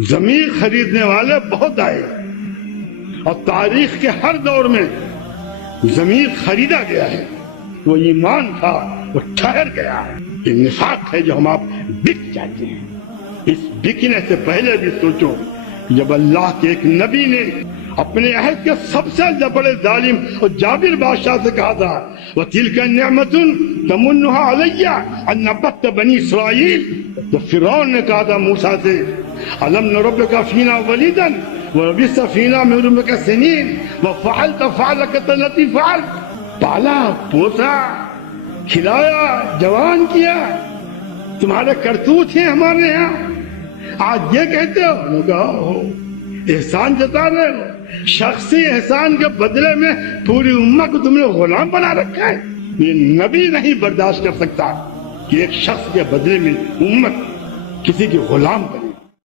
जमीन खरीदने वाले बहुत आए और तारीख के हर दौर में जमीन खरीदा गया है। वो ईमान था वो ठहर गया है। ये निफाक है जो हम आप बिक जाते हैं। इस बिकने से पहले भी सोचो, जब अल्लाह के एक नबी ने अपने अहद के सबसे बड़े जालिम और जाबिर बादशाह से कहा था, वह तिलका निअमतुन तमुन्नुहा अलैया अन नबत बनी इस्राईल, तो फिरौन ने कहा था मूसा से, अलम नरब्बका फीना वलीदन व लबिस्ता फीना मिन उम्रिका सिनीन व फअलत फअलक लती फअल। पाला पोसा खिलाया जवान किया, तुम्हारे करतूत हैं हमारे यहाँ, आज ये कहते हो एहसान जता रहे हो। शख्सी एहसान के बदले में पूरी उम्मत को तुमने गुलाम बना रखा है। ये नबी नहीं बर्दाश्त कर सकता कि एक शख्स के बदले में उम्मत किसी के गुलाम